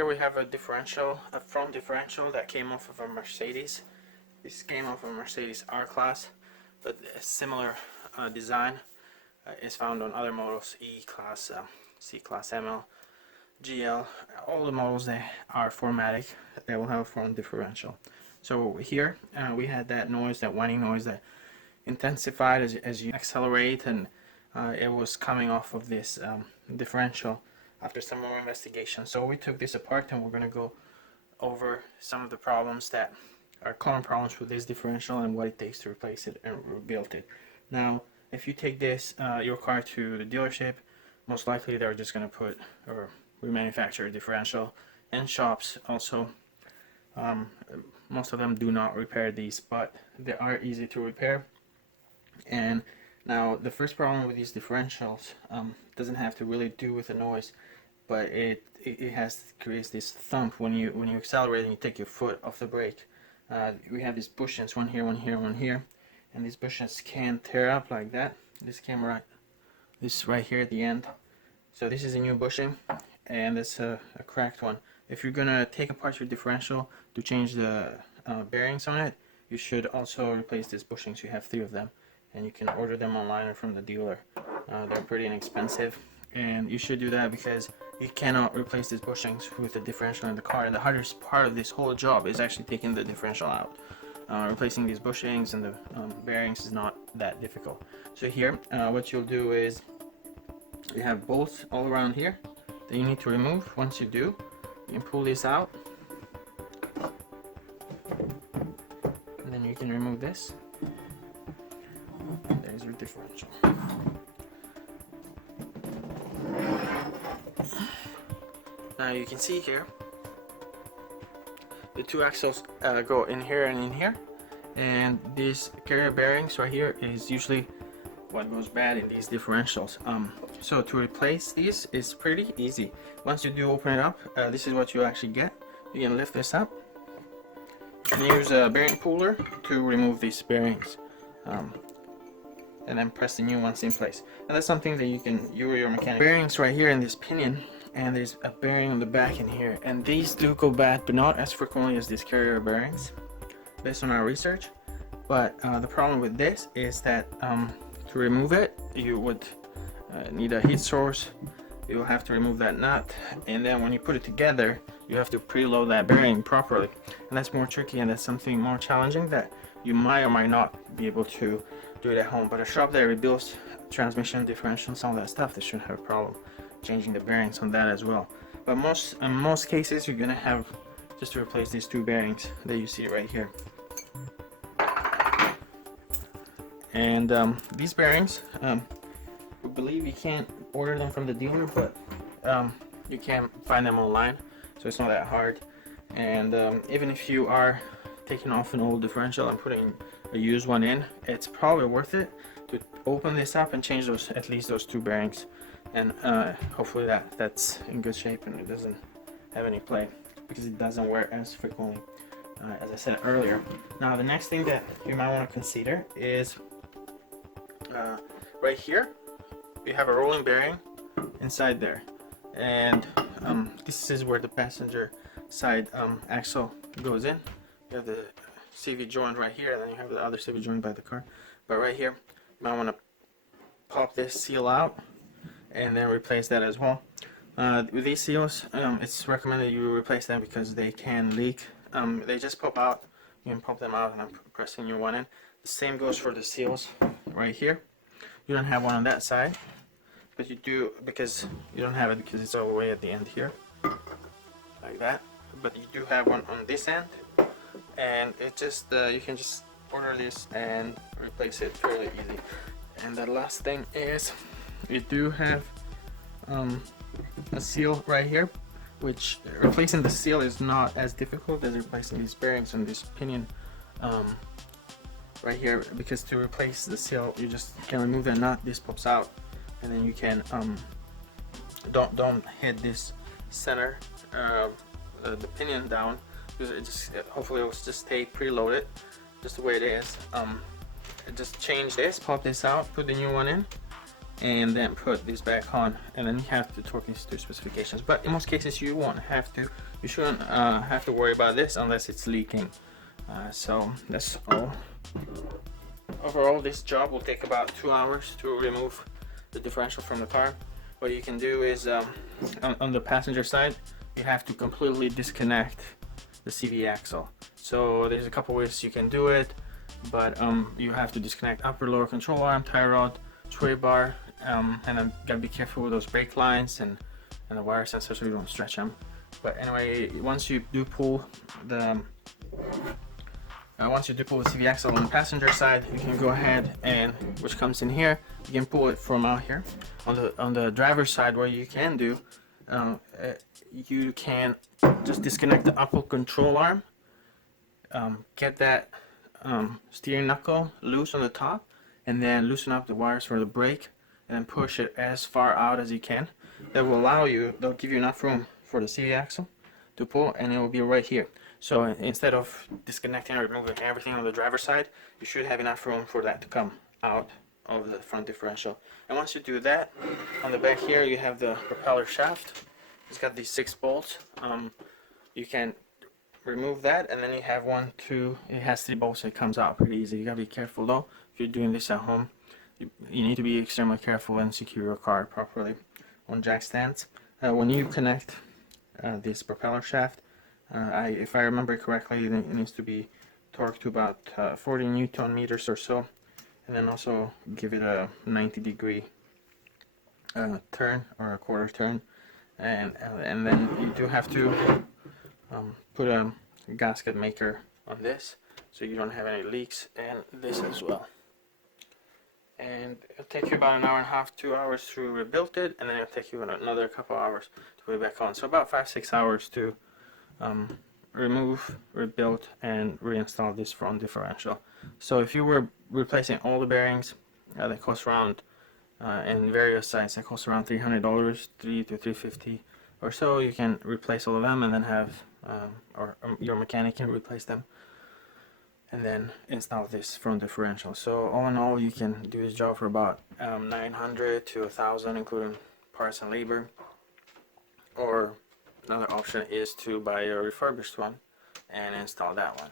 Here we have a differential, a front differential that came off of a Mercedes. This came off of a Mercedes R-Class, but a similar design is found on other models, E-Class, C-Class, ML, GL, all the models that are 4MATIC, they will have a front differential. So here we had that noise, that whining noise that intensified as you accelerate, and it was coming off of this differential after some more investigation. So we took this apart and we're going to go over some of the problems that are common problems with this differential and what it takes to replace it and rebuild it. Now, if you take this your car to the dealership, most likely they're just going to put or remanufacture a differential, and shops also. Most of them do not repair these, but they are easy to repair. And now the first problem with these differentials doesn't have to really do with the noise, but it creates this thump when you accelerate and you take your foot off the brake. We have these bushings, one here, one here, one here, and these bushings can tear up like that. This right here at the end. So this is a new bushing, and it's a cracked one. If you're gonna take apart your differential to change the bearings on it, you should also replace these bushings. You have 3 of them, and you can order them online or from the dealer. They're pretty inexpensive, and you should do that because you cannot replace these bushings with the differential in the car. And the hardest part of this whole job is actually taking the differential out. Replacing these bushings and the bearings is not that difficult. So here, what you'll do is you have bolts all around here that you need to remove. Once you do, you can pull this out, and then you can remove this. And there's your differential. Now you can see here the 2 axles go in here and in here, and these carrier bearings right here is usually what goes bad in these differentials. So to replace these is pretty easy. Once you do open it up, this is what you actually get. You can lift this up and use a bearing puller to remove these bearings, and then press the new ones in place. And that's something that you or your mechanic. Bearings right here in this pinion, and there's a bearing on the back in here, and these do go bad, but not as frequently as these carrier bearings based on our research. But the problem with this is that to remove it, you would need a heat source. You will have to remove that nut, and then when you put it together, you have to preload that bearing properly, and that's more tricky, and that's something more challenging that you might or might not be able to do it at home. But a shop that rebuilds transmission, differentials, all that stuff, they shouldn't have a problem changing the bearings on that as well. But in most cases, you're gonna have just to replace these 2 bearings that you see right here. And these bearings, we believe you can't order them from the dealer, but you can find them online, so it's not that hard. And even if you are taking off an old differential and putting a used one in, it's probably worth it to open this up and change at least those 2 bearings, and hopefully that's in good shape and it doesn't have any play, because it doesn't wear as frequently as I said earlier. Now the next thing that you might want to consider is right here you have a rolling bearing inside there, and this is where the passenger side axle goes in. You have the CV joint right here, and then you have the other CV joint by the car. But right here, you might want to pop this seal out and then replace that as well. With these seals, it's recommended you replace them because they can leak. They just pop out. You can pop them out, and I'm pressing your one in. The same goes for the seals right here. You don't have one on that side, but you do, because you don't have it because it's all the way at the end here, like that. But you do have one on this end, and it just you can just order this and replace it fairly easy. And the last thing is you do have a seal right here, which replacing the seal is not as difficult as replacing these bearings on this pinion right here, because to replace the seal you just can remove the nut, this pops out, and then you can don't hit this center the pinion down, because it just hopefully it will just stay preloaded just the way it is. Just change this, pop this out, put the new one in, and then put this back on, and then you have to torque these to specifications. But in most cases you won't have to. You shouldn't have to worry about this unless it's leaking. So that's all. Overall, this job will take about 2 hours to remove the differential from the car. What you can do is on the passenger side, you have to completely disconnect the CV axle. So there's a couple ways you can do it, but you have to disconnect upper lower control arm, tie rod, sway bar, and then gotta be careful with those brake lines and the wire sensors so you don't stretch them. But anyway, once you do pull the CV axle on the passenger side, you can go ahead and, which comes in here, you can pull it from out here. On the driver's side, what you can do, you can just disconnect the upper control arm, get that steering knuckle loose on the top, and then loosen up the wires for the brake, and then push it as far out as you can. That will allow you, they'll give you enough room for the CV axle to pull, and it will be right here. So instead of disconnecting or removing everything on the driver's side, you should have enough room for that to come out of the front differential. And once you do that, on the back here you have the propeller shaft. It's got these 6 bolts. You can remove that, and then you have 1, 2, it has 3 bolts, so it comes out pretty easy. You gotta be careful though. If you're doing this at home, you need to be extremely careful and secure your car properly on jack stands. When you connect this propeller shaft, if I remember correctly, it needs to be torqued to about 40 Newton meters or so, and then also give it a 90-degree turn or a quarter turn, and then you do have to put a gasket maker on this so you don't have any leaks, and this as well. And it'll take you about 1.5 hours, 2 hours to rebuild it, and then it'll take you another couple hours to put it back on. So about 5-6 hours to remove, rebuild, and reinstall this front differential. So if you were replacing all the bearings, that cost around, in various sizes, that costs around $300, $300 to $350 or so. You can replace all of them and then have, or your mechanic can replace them, and then install this front differential. So all in all, you can do this job for about $900 to $1,000, including parts and labor. Or another option is to buy a refurbished one and install that one.